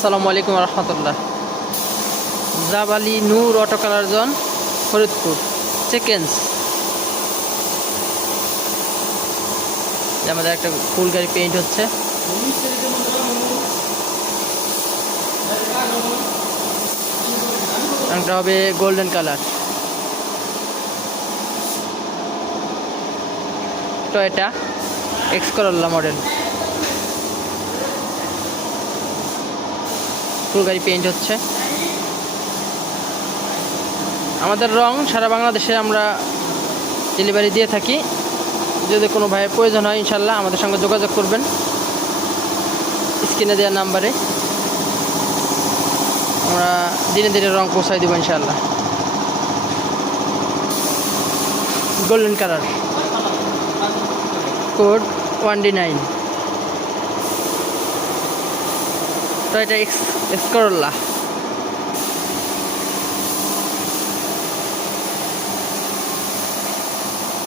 আসসালামু আলাইকুম রহমতুল্লাহ। জাবালি নূর অটো কালার জন, ফরিদপুর। সেকেন্ডস আমাদের একটা ফুল গাড়ি পেইন্ট হচ্ছে। রংটা হবে golden colour Toyota X Corolla model full গাড়ি পেইন্ট হচ্ছে। আমাদের রং সারা বাংলাদেশে আমরা ডেলিভারি দিয়ে থাকি। যদি কোনো ভাইয়ের প্রয়োজন হয়, ইনশাল্লাহ আমাদের সঙ্গে যোগাযোগ করবেন। স্ক্রিনে দেওয়া নাম্বারে। আমরা দিনে দিনে রং পৌঁছাই দেবো ইনশাল্লাহ। Golden colour code one D nine তো এটা এক্স এক্স করল্লা